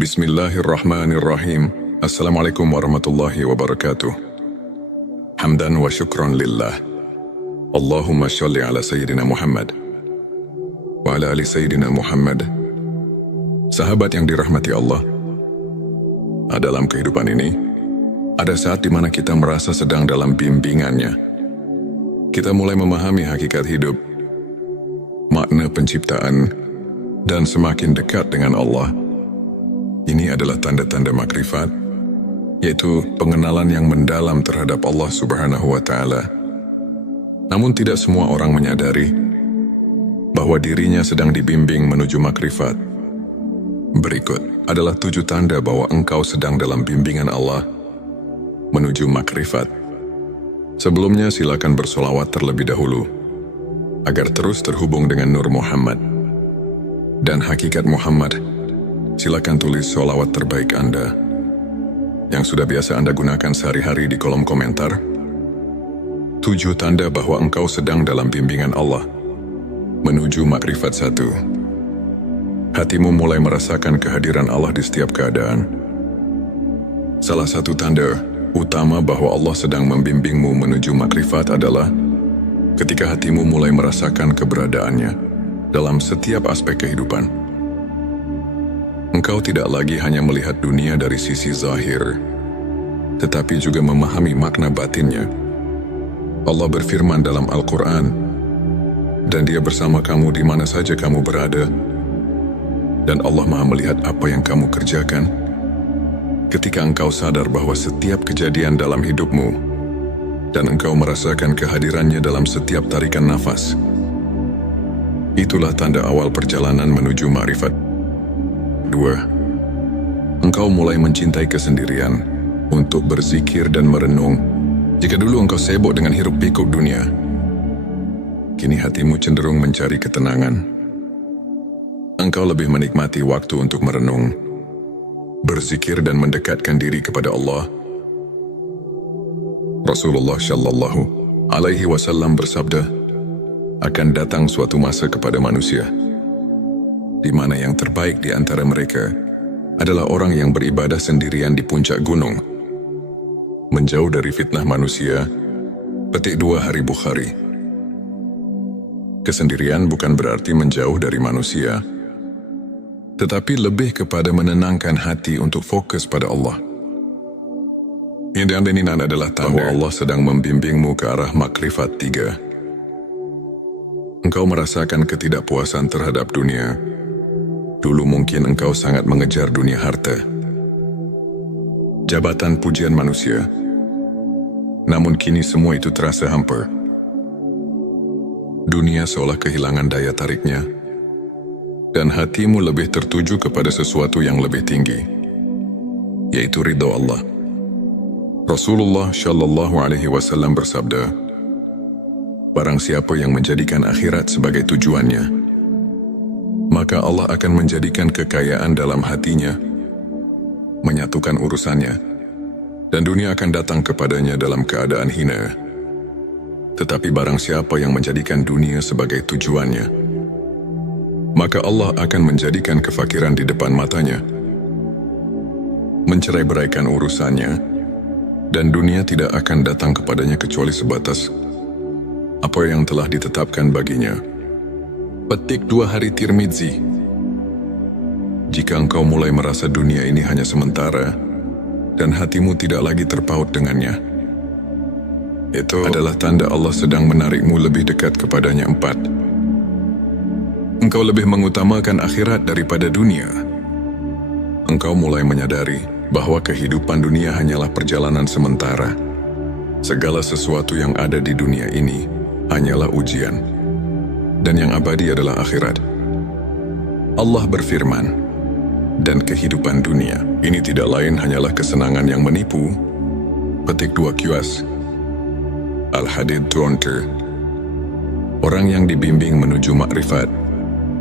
Bismillahirrahmanirrahim. Assalamualaikum warahmatullahi wabarakatuh. Hamdan wa syukran lillah. Allahumma sholli ala Sayyidina Muhammad wa ala ali Sayyidina Muhammad. Sahabat yang dirahmati Allah, dalam kehidupan ini, ada saat di mana kita merasa sedang dalam bimbingannya. Kita mulai memahami hakikat hidup, makna penciptaan, dan semakin dekat dengan Allah. Ini adalah tanda-tanda makrifat, yaitu pengenalan yang mendalam terhadap Allah Subhanahu wa Ta'ala. Namun tidak semua orang menyadari bahwa dirinya sedang dibimbing menuju makrifat. Berikut adalah 7 tanda bahwa engkau sedang dalam bimbingan Allah menuju makrifat. Sebelumnya silakan bersolawat terlebih dahulu agar terus terhubung dengan Nur Muhammad dan hakikat Muhammad. Silakan tulis sholawat terbaik Anda yang sudah biasa Anda gunakan sehari-hari di kolom komentar. 7 tanda bahwa engkau sedang dalam bimbingan Allah menuju makrifat 1. Hatimu mulai merasakan kehadiran Allah di setiap keadaan. Salah satu tanda utama bahwa Allah sedang membimbingmu menuju makrifat adalah ketika hatimu mulai merasakan keberadaannya dalam setiap aspek kehidupan. Engkau tidak lagi hanya melihat dunia dari sisi zahir, tetapi juga memahami makna batinnya. Allah berfirman dalam Al-Quran, dan Dia bersama kamu di mana saja kamu berada, dan Allah Maha melihat apa yang kamu kerjakan. Ketika engkau sadar bahwa setiap kejadian dalam hidupmu, dan engkau merasakan kehadirannya dalam setiap tarikan nafas, itulah tanda awal perjalanan menuju makrifat. 2. Engkau mulai mencintai kesendirian untuk berzikir dan merenung. Jika dulu engkau sibuk dengan hiruk-pikuk dunia, kini hatimu cenderung mencari ketenangan. Engkau lebih menikmati waktu untuk merenung, berzikir dan mendekatkan diri kepada Allah. Rasulullah Shallallahu Alaihi Wasallam bersabda, akan datang suatu masa kepada manusia di mana yang terbaik di antara mereka adalah orang yang beribadah sendirian di puncak gunung, menjauh dari fitnah manusia. Petik 2 Hari Bukhari. Kesendirian bukan berarti menjauh dari manusia, tetapi lebih kepada menenangkan hati untuk fokus pada Allah. Ini adalah tanda Allah sedang membimbingmu ke arah makrifat 3. Engkau merasakan ketidakpuasan terhadap dunia. Dulu mungkin engkau sangat mengejar dunia harta, jabatan, pujian manusia. Namun kini semua itu terasa hampa. Dunia seolah kehilangan daya tariknya, dan hatimu lebih tertuju kepada sesuatu yang lebih tinggi, yaitu ridha Allah. Rasulullah Shallallahu Alaihi Wasallam bersabda, barang siapa yang menjadikan akhirat sebagai tujuannya, maka Allah akan menjadikan kekayaan dalam hatinya, menyatukan urusannya, dan dunia akan datang kepadanya dalam keadaan hina. Tetapi barang siapa yang menjadikan dunia sebagai tujuannya, maka Allah akan menjadikan kefakiran di depan matanya, mencerai-beraikan urusannya, dan dunia tidak akan datang kepadanya kecuali sebatas apa yang telah ditetapkan baginya. Petik 2 Hari Tirmidzi. Jika engkau mulai merasa dunia ini hanya sementara, dan hatimu tidak lagi terpaut dengannya, itu adalah tanda Allah sedang menarikmu lebih dekat kepadanya. 4. Engkau lebih mengutamakan akhirat daripada dunia. Engkau mulai menyadari bahwa kehidupan dunia hanyalah perjalanan sementara. Segala sesuatu yang ada di dunia ini hanyalah ujian, dan yang abadi adalah akhirat. Allah berfirman, dan kehidupan dunia ini tidak lain hanyalah kesenangan yang menipu. Petik 2 QS Al-Hadid 20. Orang yang dibimbing menuju makrifat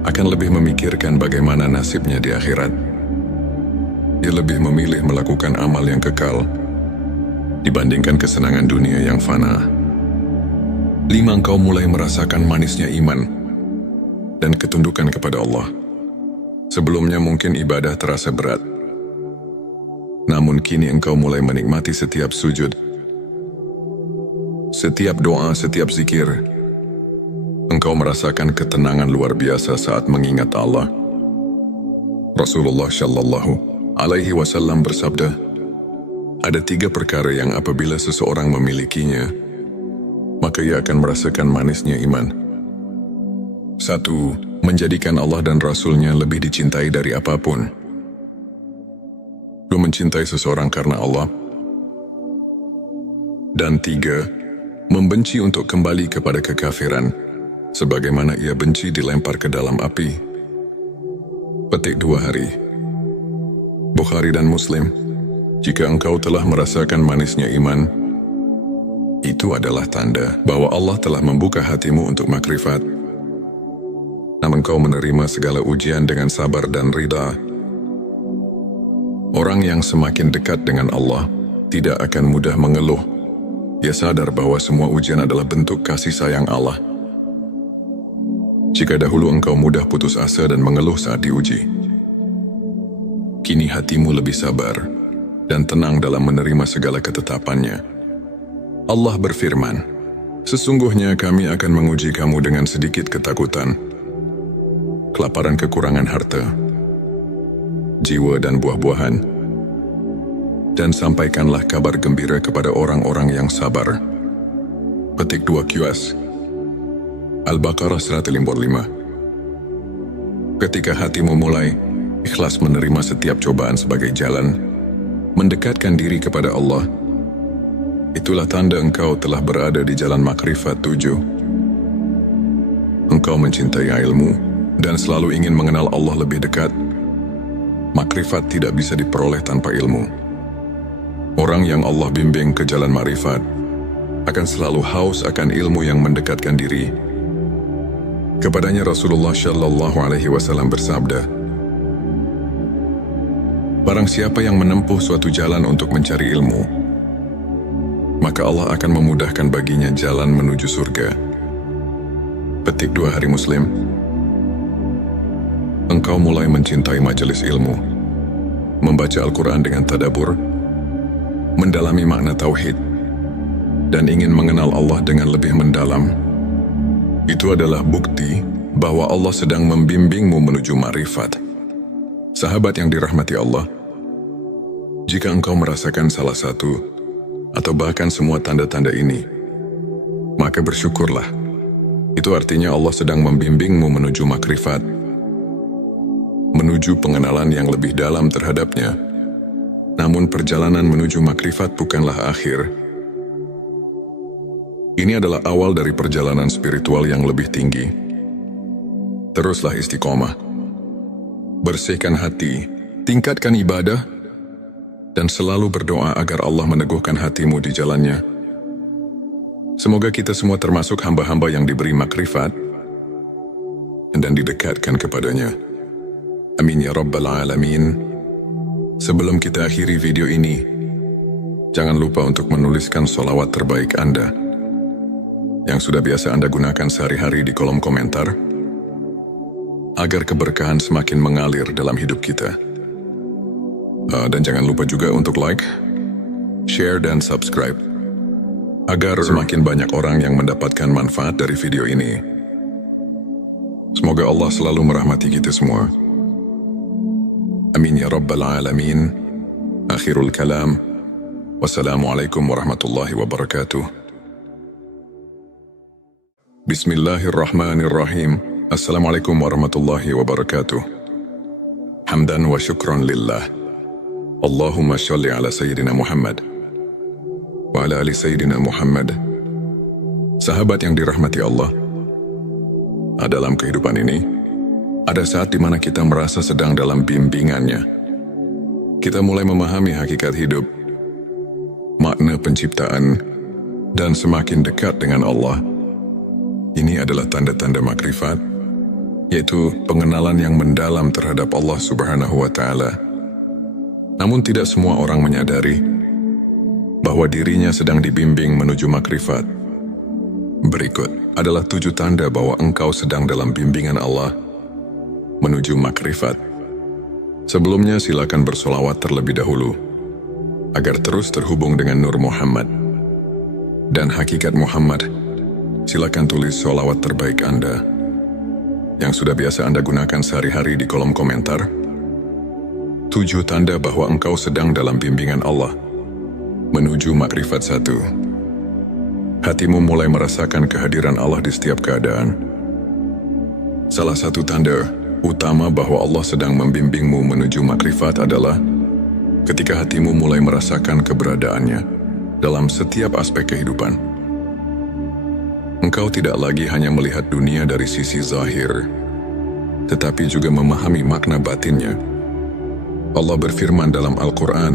akan lebih memikirkan bagaimana nasibnya di akhirat. Dia lebih memilih melakukan amal yang kekal dibandingkan kesenangan dunia yang fana. 5. Engkau mulai merasakan manisnya iman dan ketundukan kepada Allah. Sebelumnya mungkin ibadah terasa berat, Namun kini engkau mulai menikmati setiap sujud, setiap doa, setiap zikir. Engkau merasakan ketenangan luar biasa saat mengingat Allah. Rasulullah Shallallahu Alaihi Wasallam bersabda, ada 3 perkara yang apabila seseorang memilikinya, maka ia akan merasakan manisnya iman. 1. Menjadikan Allah dan Rasul-Nya lebih dicintai dari apapun. 2. Mencintai seseorang karena Allah. Dan 3. Membenci untuk kembali kepada kekafiran, sebagaimana ia benci dilempar ke dalam api. Petik 2 hari. Bukhari dan Muslim. Jika engkau telah merasakan manisnya iman, itu adalah tanda bahwa Allah telah membuka hatimu untuk makrifat. Namun engkau menerima segala ujian dengan sabar dan ridha. Orang yang semakin dekat dengan Allah tidak akan mudah mengeluh. Ia sadar bahwa semua ujian adalah bentuk kasih sayang Allah. Jika dahulu engkau mudah putus asa dan mengeluh saat diuji, kini hatimu lebih sabar dan tenang dalam menerima segala ketetapannya. Allah berfirman, sesungguhnya kami akan menguji kamu dengan sedikit ketakutan, kelaparan, kekurangan harta, jiwa dan buah-buahan, dan sampaikanlah kabar gembira kepada orang-orang yang sabar. Petik 2 QS Al-Baqarah 155. Ketika hatimu mulai ikhlas menerima setiap cobaan sebagai jalan mendekatkan diri kepada Allah, itulah tanda engkau telah berada di jalan makrifat 7. Engkau mencintai ilmu dan selalu ingin mengenal Allah lebih dekat. Makrifat tidak bisa diperoleh tanpa ilmu. Orang yang Allah bimbing ke jalan makrifat akan selalu haus akan ilmu yang mendekatkan diri. Kepadanya Rasulullah Shallallahu Alaihi Wasallam bersabda, barang siapa yang menempuh suatu jalan untuk mencari ilmu, maka Allah akan memudahkan baginya jalan menuju surga. Petik 2 hari Muslim. Engkau mulai mencintai majelis ilmu, membaca Al-Quran dengan tadabbur, mendalami makna tauhid, dan ingin mengenal Allah dengan lebih mendalam. Itu adalah bukti bahwa Allah sedang membimbingmu menuju ma'rifat. Sahabat yang dirahmati Allah, jika engkau merasakan salah satu atau bahkan semua tanda-tanda ini, maka bersyukurlah. Itu artinya Allah sedang membimbingmu menuju makrifat, menuju pengenalan yang lebih dalam terhadapnya. Namun perjalanan menuju makrifat bukanlah akhir. Ini adalah awal dari perjalanan spiritual yang lebih tinggi. Teruslah istiqomah. Bersihkan hati, tingkatkan ibadah, dan selalu berdoa agar Allah meneguhkan hatimu di jalannya. Semoga kita semua termasuk hamba-hamba yang diberi makrifat dan didekatkan kepadanya. Amin ya Rabbal Alamin. Sebelum kita akhiri video ini, jangan lupa untuk menuliskan sholawat terbaik Anda yang sudah biasa Anda gunakan sehari-hari di kolom komentar, agar keberkahan semakin mengalir dalam hidup kita. Dan jangan lupa juga untuk like, share, dan subscribe, agar semakin banyak orang yang mendapatkan manfaat dari video ini. Semoga Allah selalu merahmati kita semua. Amin ya Rabbal Alamin. Akhirul kalam. Wassalamualaikum warahmatullahi wabarakatuh. Bismillahirrahmanirrahim. Assalamualaikum warahmatullahi wabarakatuh. Hamdan wa syukran lillah. Allahumma sholli ala Sayyidina Muhammad wa ala ali Sayyidina Muhammad. Sahabat yang dirahmati Allah, dalam kehidupan ini, ada saat di mana kita merasa sedang dalam bimbingannya. Kita mulai memahami hakikat hidup, makna penciptaan, dan semakin dekat dengan Allah. Ini adalah tanda-tanda makrifat, yaitu pengenalan yang mendalam terhadap Allah Subhanahu wa Ta'ala. Namun tidak semua orang menyadari bahwa dirinya sedang dibimbing menuju makrifat. Berikut adalah 7 tanda bahwa engkau sedang dalam bimbingan Allah menuju makrifat. Sebelumnya silakan bersolawat terlebih dahulu agar terus terhubung dengan Nur Muhammad dan hakikat Muhammad, silakan tulis sholawat terbaik Anda yang sudah biasa Anda gunakan sehari-hari di kolom komentar. 7 tanda bahwa engkau sedang dalam bimbingan Allah menuju makrifat 1. Hatimu mulai merasakan kehadiran Allah di setiap keadaan. Salah satu tanda utama bahwa Allah sedang membimbingmu menuju makrifat adalah ketika hatimu mulai merasakan keberadaannya dalam setiap aspek kehidupan. Engkau tidak lagi hanya melihat dunia dari sisi zahir, tetapi juga memahami makna batinnya. Allah berfirman dalam Al-Quran,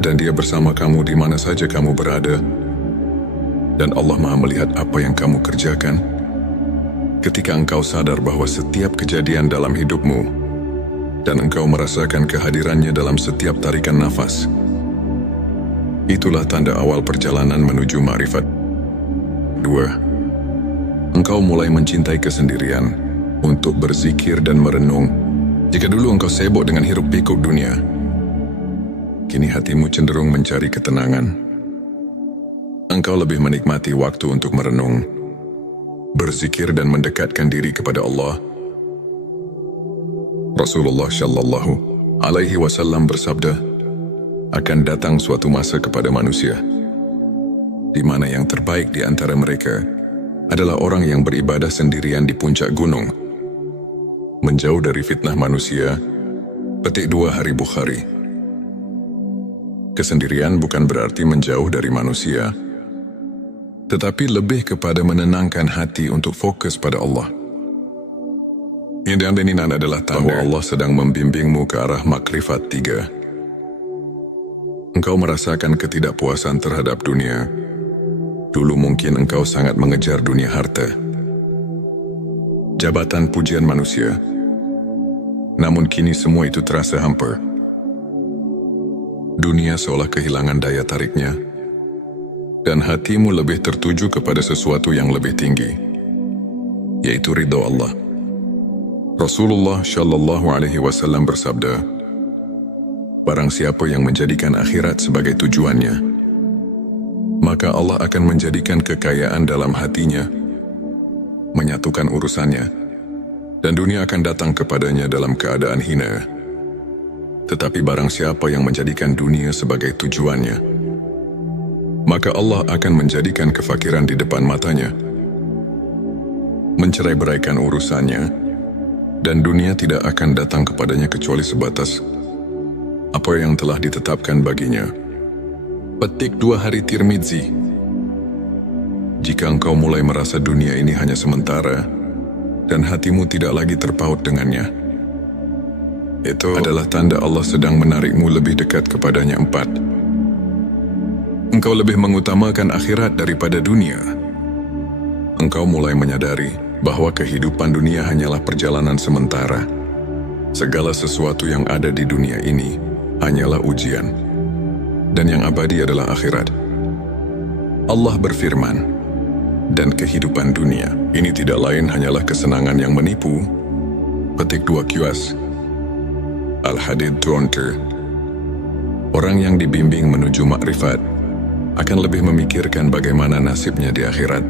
dan Dia bersama kamu di mana saja kamu berada, dan Allah Maha melihat apa yang kamu kerjakan. Ketika engkau sadar bahwa setiap kejadian dalam hidupmu dan engkau merasakan kehadirannya dalam setiap tarikan nafas, itulah tanda awal perjalanan menuju makrifat. 2. Engkau mulai mencintai kesendirian untuk berzikir dan merenung. Jika dulu engkau sibuk dengan hiruk-pikuk dunia, kini hatimu cenderung mencari ketenangan. Engkau lebih menikmati waktu untuk merenung, berzikir dan mendekatkan diri kepada Allah. Rasulullah Shallallahu Alaihi Wasallam bersabda, akan datang suatu masa kepada manusia di mana yang terbaik di antara mereka adalah orang yang beribadah sendirian di puncak gunung, menjauh dari fitnah manusia. Petik 2 Hari Bukhari. Kesendirian bukan berarti menjauh dari manusia, tetapi lebih kepada menenangkan hati untuk fokus pada Allah. Yang diaminin adalah bahwa Allah sedang membimbingmu ke arah makrifat 3. Engkau merasakan ketidakpuasan terhadap dunia. Dulu mungkin engkau sangat mengejar dunia harta, jabatan, pujian manusia. Namun kini semua itu terasa hampa. Dunia seolah kehilangan daya tariknya, dan hatimu lebih tertuju kepada sesuatu yang lebih tinggi, yaitu ridha Allah. Rasulullah Shallallahu Alaihi Wasallam bersabda, barang siapa yang menjadikan akhirat sebagai tujuannya, maka Allah akan menjadikan kekayaan dalam hatinya, menyatukan urusannya, dan dunia akan datang kepadanya dalam keadaan hina. Tetapi barang siapa yang menjadikan dunia sebagai tujuannya, maka Allah akan menjadikan kefakiran di depan matanya, mencerai-beraikan urusannya, dan dunia tidak akan datang kepadanya kecuali sebatas apa yang telah ditetapkan baginya. Petik 2 Hari Tirmidzi. Jika engkau mulai merasa dunia ini hanya sementara dan hatimu tidak lagi terpaut dengannya, itu adalah tanda Allah sedang menarikmu lebih dekat kepadanya. 4. Engkau lebih mengutamakan akhirat daripada dunia. Engkau mulai menyadari bahwa kehidupan dunia hanyalah perjalanan sementara. Segala sesuatu yang ada di dunia ini hanyalah ujian, dan yang abadi adalah akhirat. Allah berfirman, dan kehidupan dunia ini tidak lain hanyalah kesenangan yang menipu. Petik 2 QS Al-Hadid 20. Orang yang dibimbing menuju makrifat akan lebih memikirkan bagaimana nasibnya di akhirat.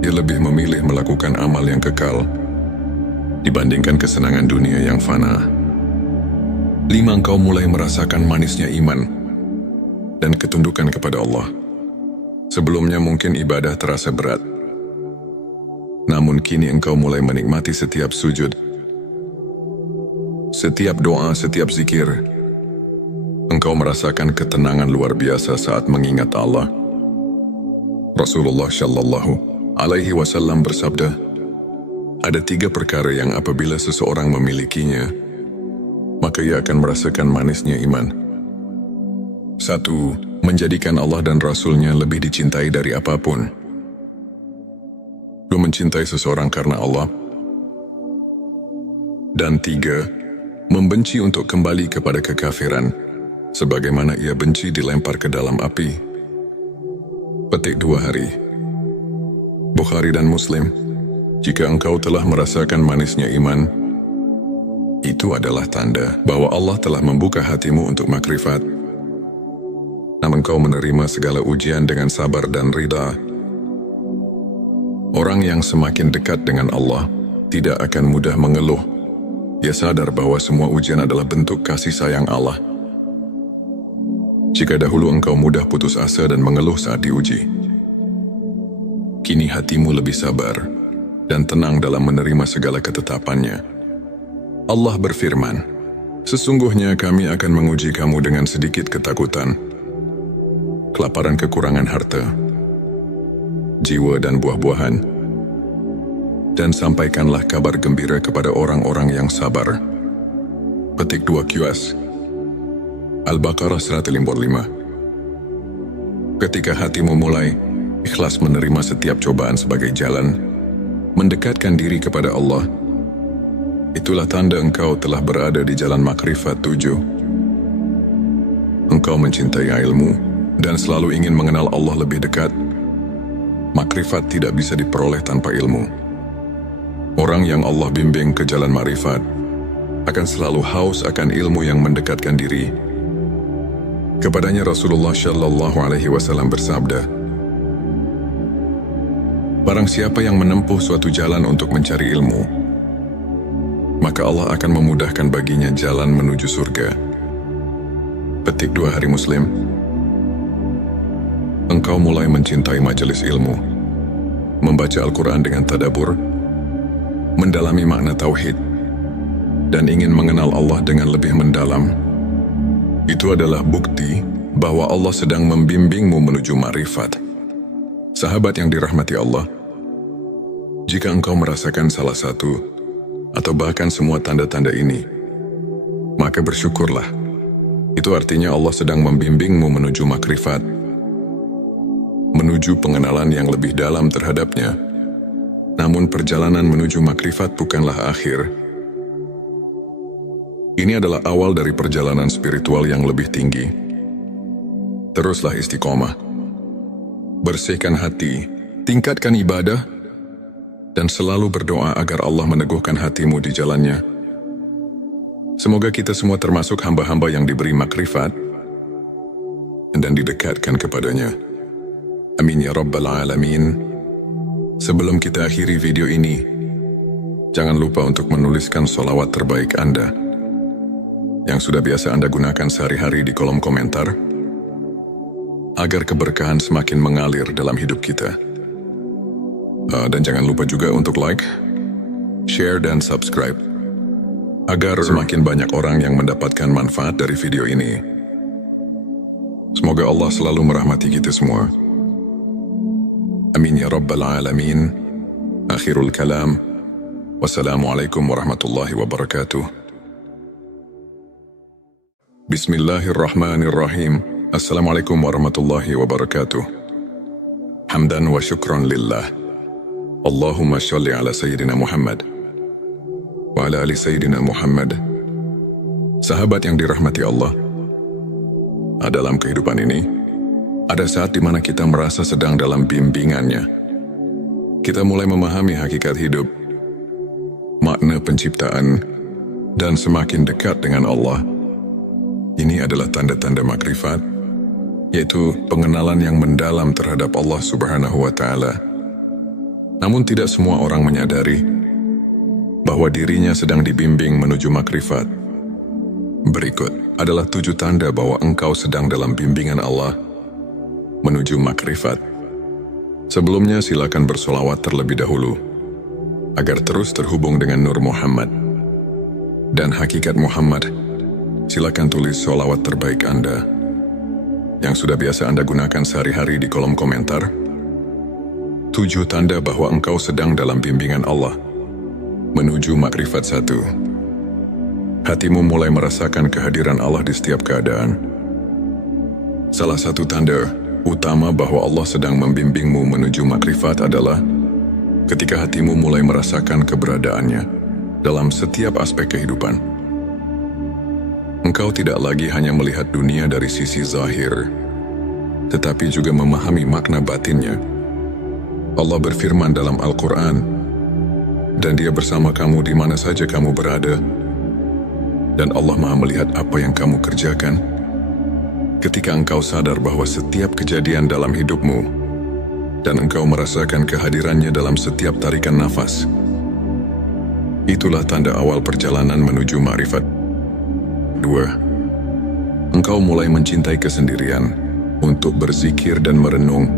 Dia lebih memilih melakukan amal yang kekal dibandingkan kesenangan dunia yang fana. 5. Engkau mulai merasakan manisnya iman dan ketundukan kepada Allah. Sebelumnya mungkin ibadah terasa berat, namun kini engkau mulai menikmati setiap sujud, setiap doa, setiap zikir. Engkau merasakan ketenangan luar biasa saat mengingat Allah. Rasulullah Shallallahu Alaihi Wasallam bersabda, ada 3 perkara yang apabila seseorang memilikinya, maka ia akan merasakan manisnya iman. 1. Menjadikan Allah dan Rasul-Nya lebih dicintai dari apapun. 2. Mencintai seseorang karena Allah. Dan 3. Membenci untuk kembali kepada kekafiran, sebagaimana ia benci dilempar ke dalam api. Petik 2 Hari Bukhari dan Muslim. Jika engkau telah merasakan manisnya iman, Itu adalah tanda bahwa Allah telah membuka hatimu untuk makrifat. Namun kau menerima segala ujian dengan sabar dan ridha. Orang yang semakin dekat dengan Allah tidak akan mudah mengeluh. Dia sadar bahwa semua ujian adalah bentuk kasih sayang Allah. Jika dahulu engkau mudah putus asa dan mengeluh saat diuji, kini hatimu lebih sabar dan tenang dalam menerima segala ketetapannya. Allah berfirman, "Sesungguhnya kami akan menguji kamu dengan sedikit ketakutan, kelaparan kekurangan harta, jiwa dan buah-buahan, dan sampaikanlah kabar gembira kepada orang-orang yang sabar." Petik 2 QS Al-Baqarah 155. Ketika hatimu mulai ikhlas menerima setiap cobaan sebagai jalan mendekatkan diri kepada Allah, itulah tanda engkau telah berada di jalan makrifat 7. Engkau mencintai ilmu dan selalu ingin mengenal Allah lebih dekat. Makrifat tidak bisa diperoleh tanpa ilmu. Orang yang Allah bimbing ke jalan makrifat akan selalu haus akan ilmu yang mendekatkan diri. Kepadanya Rasulullah Shallallahu Alaihi Wasallam bersabda, "Barang siapa yang menempuh suatu jalan untuk mencari ilmu, maka Allah akan memudahkan baginya jalan menuju surga." Petik 2 Hari Muslim. Engkau mulai mencintai majelis ilmu, membaca Al-Quran dengan tadabbur, mendalami makna tauhid, dan ingin mengenal Allah dengan lebih mendalam. Itu adalah bukti bahwa Allah sedang membimbingmu menuju makrifat. Sahabat yang dirahmati Allah, jika engkau merasakan salah satu atau bahkan semua tanda-tanda ini, maka bersyukurlah. Itu artinya Allah sedang membimbingmu menuju makrifat, menuju pengenalan yang lebih dalam terhadapnya. Namun perjalanan menuju makrifat bukanlah akhir. Ini adalah awal dari perjalanan spiritual yang lebih tinggi. Teruslah istiqomah. Bersihkan hati, tingkatkan ibadah, dan selalu berdoa agar Allah meneguhkan hatimu di jalannya. Semoga kita semua termasuk hamba-hamba yang diberi makrifat dan didekatkan kepadanya. Amin ya Rabbal Alamin. Sebelum kita akhiri video ini, jangan lupa untuk menuliskan sholawat terbaik Anda yang sudah biasa Anda gunakan sehari-hari di kolom komentar, agar keberkahan semakin mengalir dalam hidup kita. Dan jangan lupa juga untuk like, share, dan subscribe, agar semakin banyak orang yang mendapatkan manfaat dari video ini. Semoga Allah selalu merahmati kita semua. Amin ya Rabbal Alamin. Akhirul kalam. Wassalamualaikum warahmatullahi wabarakatuh. Bismillahirrahmanirrahim. Assalamualaikum warahmatullahi wabarakatuh. Hamdan wa syukran lillah. Allahumma sholli ala Sayyidina Muhammad wa ala ali Sayyidina Muhammad. Sahabat yang dirahmati Allah, dalam kehidupan ini, ada saat di mana kita merasa sedang dalam bimbingannya. Kita mulai memahami hakikat hidup, makna penciptaan, dan semakin dekat dengan Allah. Ini adalah tanda-tanda makrifat, yaitu pengenalan yang mendalam terhadap Allah Subhanahu wa Ta'ala. Namun tidak semua orang menyadari bahwa dirinya sedang dibimbing menuju makrifat. Berikut adalah 7 tanda bahwa engkau sedang dalam bimbingan Allah menuju makrifat. Sebelumnya silakan bersolawat terlebih dahulu, agar terus terhubung dengan Nur Muhammad dan hakikat Muhammad. Silakan tulis sholawat terbaik Anda yang sudah biasa Anda gunakan sehari-hari di kolom komentar. 7 tanda bahwa engkau sedang dalam bimbingan Allah menuju makrifat 1. Hatimu mulai merasakan kehadiran Allah di setiap keadaan. Salah satu tanda utama bahwa Allah sedang membimbingmu menuju makrifat adalah ketika hatimu mulai merasakan keberadaannya dalam setiap aspek kehidupan. Engkau tidak lagi hanya melihat dunia dari sisi zahir, tetapi juga memahami makna batinnya. Allah berfirman dalam Al-Quran, "Dan Dia bersama kamu di mana saja kamu berada, Dan Allah Maha melihat apa yang kamu kerjakan. Ketika engkau sadar bahwa setiap kejadian dalam hidupmu dan engkau merasakan kehadirannya dalam setiap tarikan nafas, itulah tanda awal perjalanan menuju ma'rifat. 2. Engkau mulai mencintai kesendirian untuk berzikir dan merenung.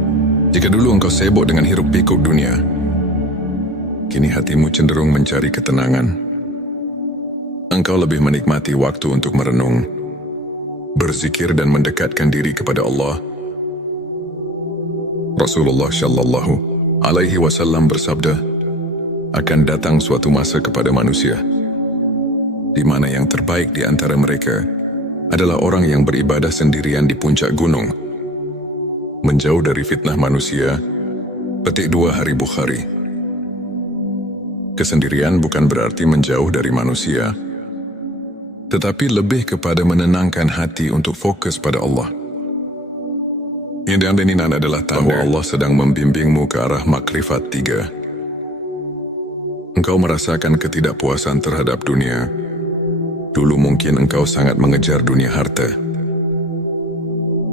Jika dulu engkau sibuk dengan hiruk-pikuk dunia, kini hatimu cenderung mencari ketenangan. Engkau lebih menikmati waktu untuk merenung, berzikir dan mendekatkan diri kepada Allah. Rasulullah Shallallahu Alaihi Wasallam bersabda, akan datang suatu masa kepada manusia, di mana yang terbaik di antara mereka adalah orang yang beribadah sendirian di puncak gunung, menjauh dari fitnah manusia. Petik 2 Hari Bukhari. Kesendirian bukan berarti menjauh dari manusia, tetapi lebih kepada menenangkan hati untuk fokus pada Allah. Yang ini adalah tanda Allah sedang membimbingmu ke arah makrifat 3. Engkau merasakan ketidakpuasan terhadap dunia. Dulu mungkin engkau sangat mengejar dunia harta,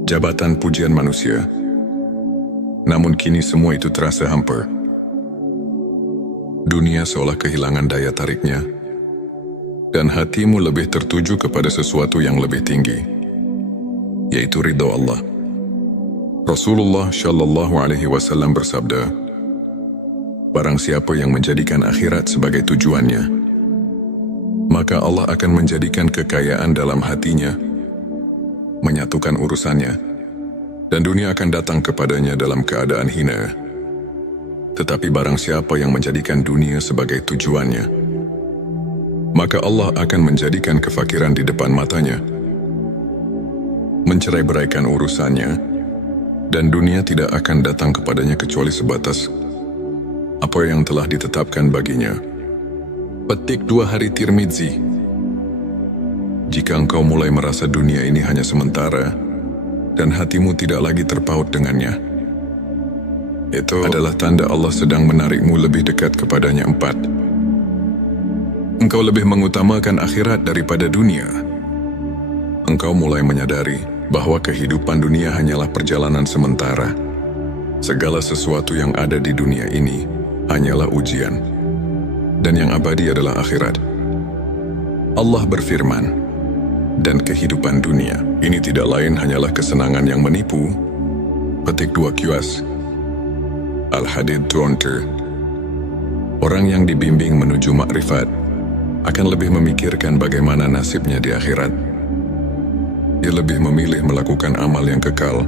jabatan, pujian manusia. Namun kini semua itu terasa hampa. Dunia seolah kehilangan daya tariknya, dan hatimu lebih tertuju kepada sesuatu yang lebih tinggi, yaitu ridha Allah. Rasulullah Shallallahu Alaihi Wasallam bersabda, barang siapa yang menjadikan akhirat sebagai tujuannya, maka Allah akan menjadikan kekayaan dalam hatinya, menyatukan urusannya, dan dunia akan datang kepadanya dalam keadaan hina. Tetapi barang siapa yang menjadikan dunia sebagai tujuannya, maka Allah akan menjadikan kefakiran di depan matanya, mencerai-beraikan urusannya, dan dunia tidak akan datang kepadanya kecuali sebatas apa yang telah ditetapkan baginya. Petik 2 Hari Tirmidzi. Jika engkau mulai merasa dunia ini hanya sementara, dan hatimu tidak lagi terpaut dengannya, itu adalah tanda Allah sedang menarikmu lebih dekat kepadanya. 4. Engkau lebih mengutamakan akhirat daripada dunia. Engkau mulai menyadari bahwa kehidupan dunia hanyalah perjalanan sementara. Segala sesuatu yang ada di dunia ini hanyalah ujian, dan yang abadi adalah akhirat. Allah berfirman, dan kehidupan dunia ini tidak lain hanyalah kesenangan yang menipu. Petik 2 QS Al-Hadid 20. Orang yang dibimbing menuju makrifat akan lebih memikirkan bagaimana nasibnya di akhirat. Dia lebih memilih melakukan amal yang kekal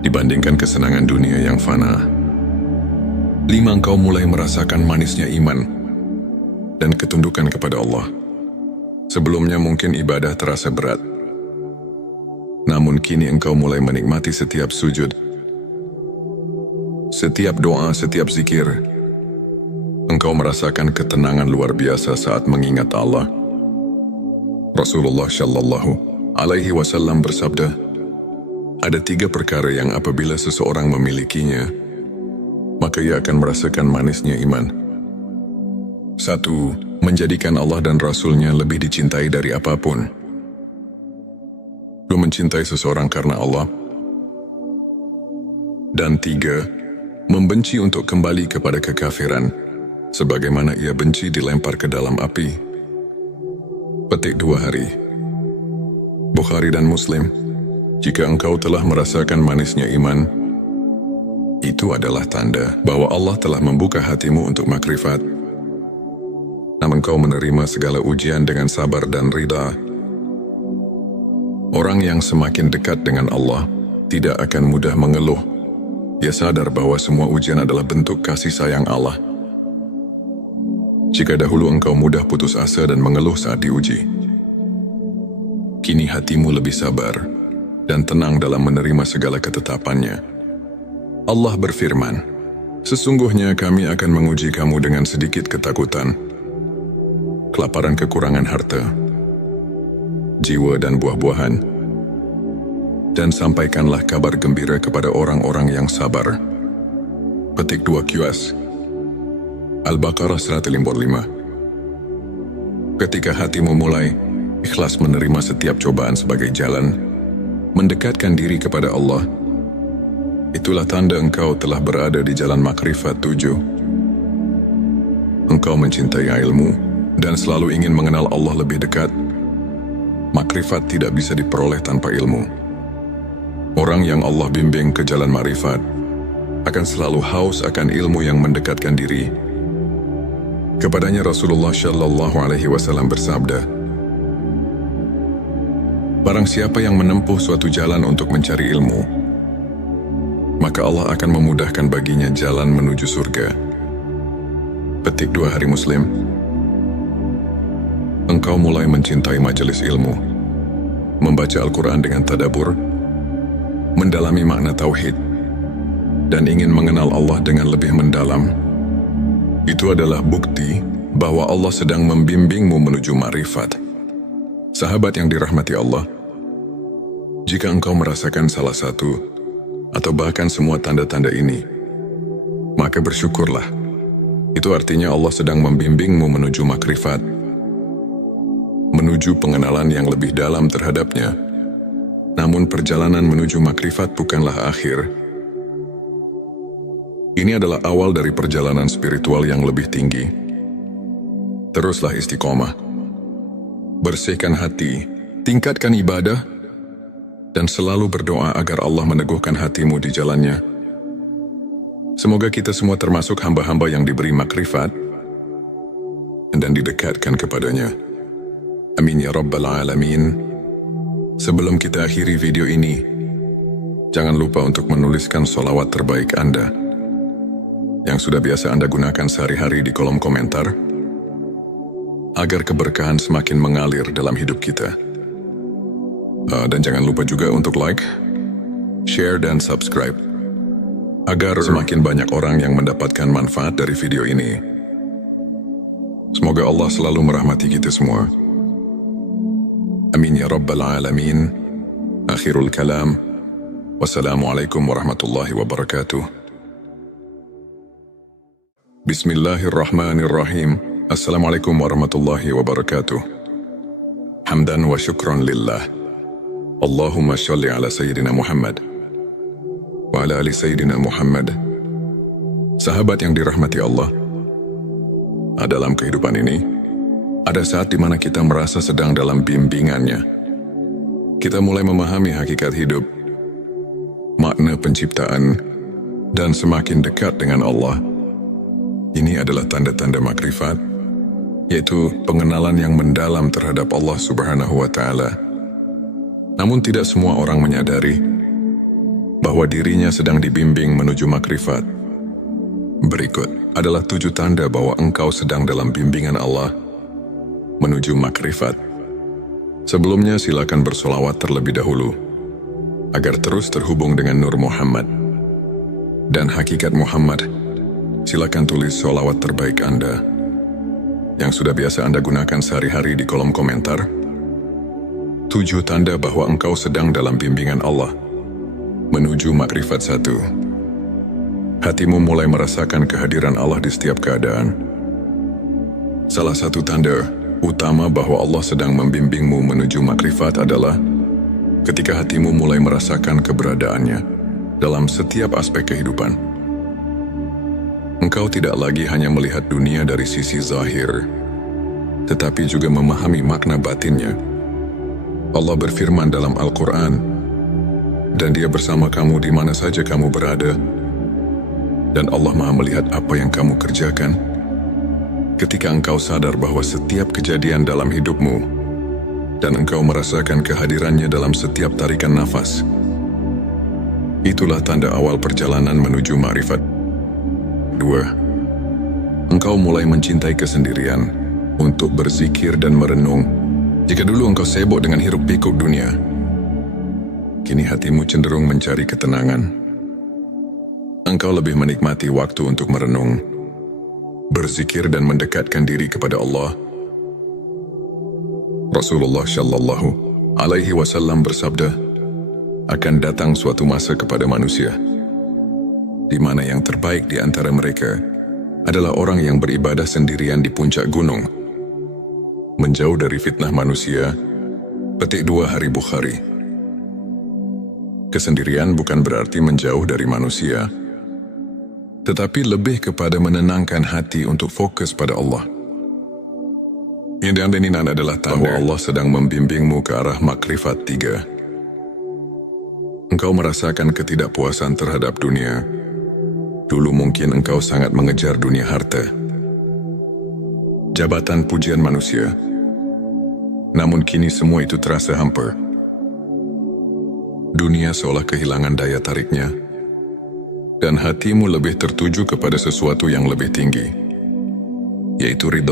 dibandingkan kesenangan dunia yang fana. 5. Engkau mulai merasakan manisnya iman dan ketundukan kepada Allah. Sebelumnya mungkin ibadah terasa berat, namun kini engkau mulai menikmati setiap sujud, setiap doa, setiap zikir. Engkau merasakan ketenangan luar biasa saat mengingat Allah. Rasulullah Shallallahu Alaihi Wasallam bersabda, ada 3 perkara yang apabila seseorang memilikinya, maka ia akan merasakan manisnya iman. 1. Menjadikan Allah dan Rasul-Nya lebih dicintai dari apapun. 2. Mencintai seseorang karena Allah. Dan 3. Membenci untuk kembali kepada kekafiran, sebagaimana ia benci dilempar ke dalam api. Petik 2 Hari Bukhari dan Muslim. Jika engkau telah merasakan manisnya iman, itu adalah tanda bahwa Allah telah membuka hatimu untuk makrifat. Namun engkau menerima segala ujian dengan sabar dan ridha. Orang yang semakin dekat dengan Allah tidak akan mudah mengeluh. Dia sadar bahwa semua ujian adalah bentuk kasih sayang Allah. Jika dahulu engkau mudah putus asa dan mengeluh saat diuji, kini hatimu lebih sabar dan tenang dalam menerima segala ketetapannya. Allah berfirman, sesungguhnya kami akan menguji kamu dengan sedikit ketakutan, kelaparan, kekurangan harta, jiwa dan buah-buahan, dan sampaikanlah kabar gembira kepada orang-orang yang sabar. Petik 2 QS Al-Baqarah 155. Ketika hatimu mulai ikhlas menerima setiap cobaan sebagai jalan mendekatkan diri kepada Allah, itulah tanda engkau telah berada di jalan makrifat 7. Engkau mencintai ilmu dan selalu ingin mengenal Allah lebih dekat. Makrifat tidak bisa diperoleh tanpa ilmu. Orang yang Allah bimbing ke jalan makrifat akan selalu haus akan ilmu yang mendekatkan diri. Kepadanya Rasulullah Shallallahu Alaihi Wasallam bersabda, barang siapa yang menempuh suatu jalan untuk mencari ilmu, maka Allah akan memudahkan baginya jalan menuju surga. Petik 2 Hari Muslim. Engkau mulai mencintai majelis ilmu, membaca Al-Quran dengan tadabbur, mendalami makna tauhid, dan ingin mengenal Allah dengan lebih mendalam. Itu adalah bukti bahwa Allah sedang membimbingmu menuju ma'rifat. Sahabat yang dirahmati Allah, jika engkau merasakan salah satu atau bahkan semua tanda-tanda ini, maka bersyukurlah. Itu artinya Allah sedang membimbingmu menuju makrifat, menuju pengenalan yang lebih dalam terhadapnya. Namun perjalanan menuju makrifat bukanlah akhir. Ini adalah awal dari perjalanan spiritual yang lebih tinggi. Teruslah istiqomah. Bersihkan hati, tingkatkan ibadah, dan selalu berdoa agar Allah meneguhkan hatimu di jalannya. Semoga kita semua termasuk hamba-hamba yang diberi makrifat dan didekatkan kepadanya. Amin ya Rabbal Alamin. Sebelum kita akhiri video ini, jangan lupa untuk menuliskan sholawat terbaik Anda yang sudah biasa Anda gunakan sehari-hari di kolom komentar, agar keberkahan semakin mengalir dalam hidup kita. Dan jangan lupa juga untuk like, share, dan subscribe, agar semakin banyak orang yang mendapatkan manfaat dari video ini. Semoga Allah selalu merahmati kita semua. Amin ya Rabbal Alamin. Akhirul kalam. Wassalamualaikum warahmatullahi wabarakatuh. Bismillahirrahmanirrahim. Assalamualaikum warahmatullahi wabarakatuh. Hamdan wa syukran lillah. Allahumma sholli ala Sayyidina Muhammad wa ala ali Sayyidina Muhammad. Sahabat yang dirahmati Allah, dalam kehidupan ini, ada saat di mana kita merasa sedang dalam bimbingannya. Kita mulai memahami hakikat hidup, makna penciptaan, dan semakin dekat dengan Allah. Ini adalah tanda-tanda makrifat, yaitu pengenalan yang mendalam terhadap Allah Subhanahu wa Ta'ala. Namun tidak semua orang menyadari bahwa dirinya sedang dibimbing menuju makrifat. Berikut adalah 7 tanda bahwa engkau sedang dalam bimbingan Allah menuju makrifat. Sebelumnya silakan bersolawat terlebih dahulu, agar terus terhubung dengan Nur Muhammad dan hakikat Muhammad. Silakan tulis solawat terbaik Anda yang sudah biasa Anda gunakan sehari-hari di kolom komentar. 7 tanda bahwa engkau sedang dalam bimbingan Allah menuju makrifat 1. Hatimu mulai merasakan kehadiran Allah di setiap keadaan. Salah satu tanda utama bahwa Allah sedang membimbingmu menuju makrifat adalah ketika hatimu mulai merasakan keberadaannya dalam setiap aspek kehidupan. Engkau tidak lagi hanya melihat dunia dari sisi zahir, tetapi juga memahami makna batinnya. Allah berfirman dalam Al-Quran, dan Dia bersama kamu di mana saja kamu berada, dan Allah Maha melihat apa yang kamu kerjakan. Ketika engkau sadar bahwa setiap kejadian dalam hidupmu, dan engkau merasakan kehadirannya dalam setiap tarikan nafas, itulah tanda awal perjalanan menuju ma'rifat. 2. Engkau mulai mencintai kesendirian untuk berzikir dan merenung. Jika dulu engkau sibuk dengan hiruk-pikuk dunia, kini hatimu cenderung mencari ketenangan. Engkau lebih menikmati waktu untuk merenung, berzikir, dan mendekatkan diri kepada Allah. Rasulullah Shallallahu Alaihi Wasallam bersabda, akan datang suatu masa kepada manusia di mana yang terbaik di antara mereka adalah orang yang beribadah sendirian di puncak gunung, menjauh dari fitnah manusia Petik 2 Hari Bukhari. Kesendirian bukan berarti menjauh dari manusia, tetapi lebih kepada menenangkan hati untuk fokus pada Allah. Yang diaminin adalah tahu Allah sedang membimbingmu ke arah makrifat 3. Engkau merasakan ketidakpuasan terhadap dunia. Dulu mungkin engkau sangat mengejar dunia harta, jabatan, pujian manusia. Namun kini semua itu terasa hampa. Dunia seolah kehilangan daya tariknya, dan hatimu lebih tertuju kepada sesuatu yang lebih tinggi, yaitu ridho